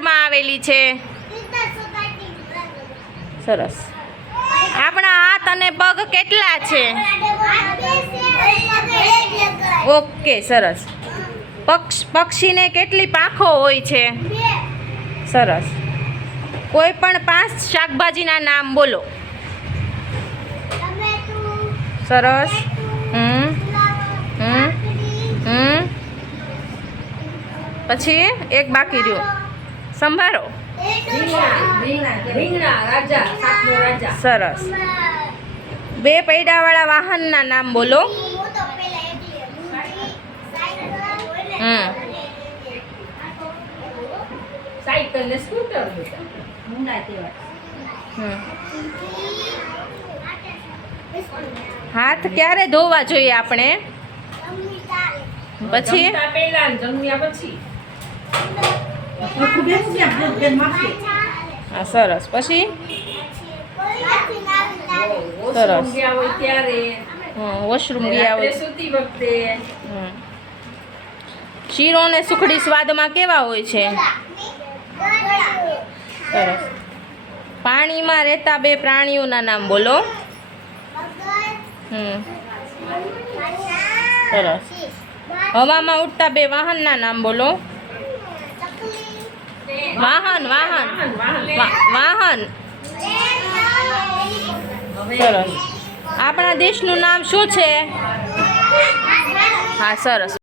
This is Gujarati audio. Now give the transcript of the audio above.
માં આવેલી છે. સરસ. આપણા હાથ અને પગ કેટલા છે? ઓકે, સરસ. પક્ષ, પક્ષીને કેટલી પાંખો હોય છે? સરસ. કોઈ પણ પાંચ શાકભાજીના નામ બોલો. સરસ. હમ. હમ. હમ. પછી એક બાકી રહ્યો. સંભારો. સરસ. બે પૈડાવાળા વાહનના નામ બોલો. હમ. સાયકલ હાથ ક્યારે ધોવા જોઈએ આપણે? પછી? પછી. હા સરસ. પછી? સરસ. વોશરૂમ ગયા હોય સૂતી વખતે. શીરો ને સુખડી સ્વાદમાં કેવા હોય છે? સરસ. પાણીમાં રહેતા બે પ્રાણીઓના નામ બોલો. હમ. સરસ. હવામાં ઉડતા બે વાહનના નામ બોલો. વાહન વાહન. વાહન. સરસ આપણા દેશનું નામ શું છે? હા સરસ.